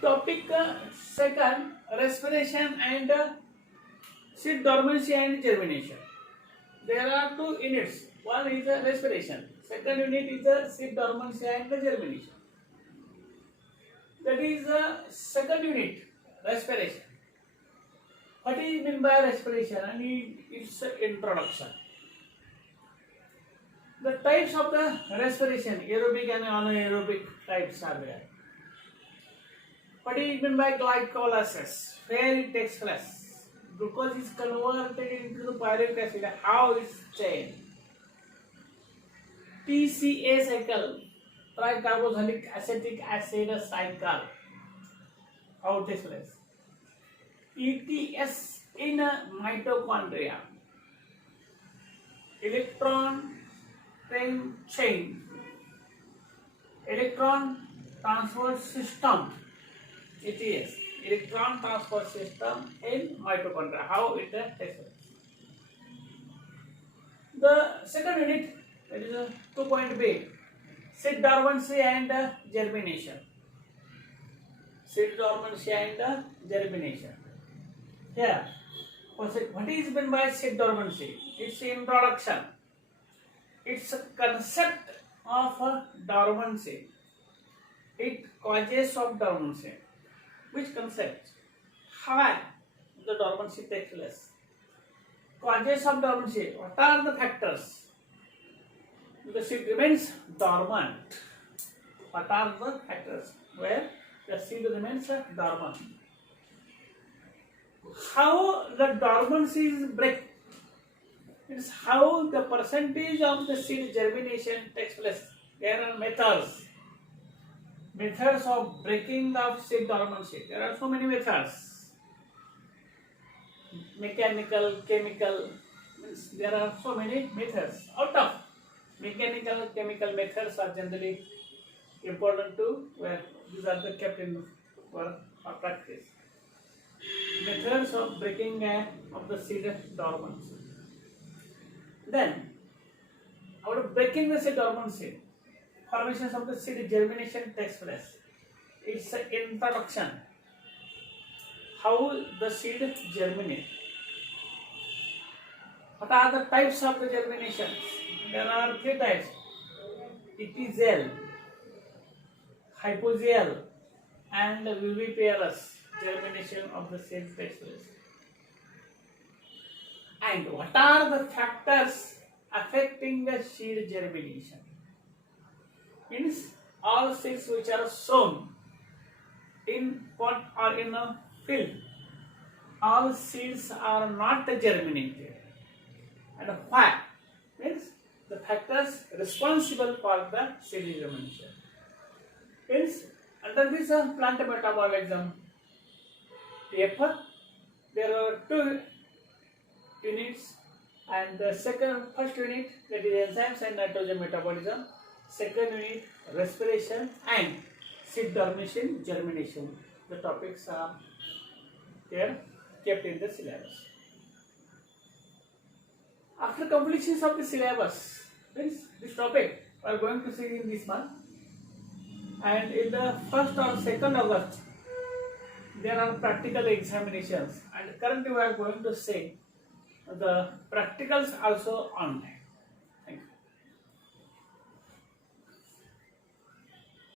Topic second, respiration and seed dormancy and germination. There are two units. One is respiration. Second unit is seed dormancy and germination. That is second unit, respiration. What is meant by respiration and its introduction? The types of the respiration, aerobic and anaerobic types are there. What is meant by glycolysis? Where it takes place? Glucose is converted into the pyruvic acid. How it's changed? TCA cycle, tricarboxylic acetic acid cycle. How it takes place? ETS in mitochondria. Electron chain. Electron transfer system. ETS. Electron transfer system in mitochondria. How it takes place? The second unit, that is 2.B, seed dormancy and germination. Seed dormancy and germination. Here, what is meant by seed dormancy? It's introduction. It's a concept of dormancy. It causes of dormancy. Which concept? How the dormancy takes place? Causes of dormancy. What are the factors? The seed remains dormant. What are the factors where the seed remains dormant? How the dormancy is break? It's how the percentage of the seed germination takes place. There are methods of breaking of seed dormancy. There are so many methods. Mechanical, chemical, means there are so many methods. Out of mechanical, chemical methods are generally important to where these are the kept in for practice. Methods of breaking of the seed dormancy. Then, after breaking the seed dormancy, formation of the seed germination takes place. It's an introduction. How the seed germinate. What are the types of the germinations? There are three types. Epigel, hypogel, and viviparous germination of the seed takes place. And what are the factors affecting the seed germination? Means all seeds which are sown in pot or in a field, all seeds are not germinated. And why? Means the factors responsible for the seed germination. Means under this plant metabolism, paper, there are two units, and the first unit, that is enzymes and nitrogen metabolism. Second unit, respiration and seed dormancy, germination. The topics are there kept in the syllabus. After completion of the syllabus, means this topic we are going to see in this month, and in the 1st or 2nd August there are practical examinations, and currently we are going to see the practicals also online.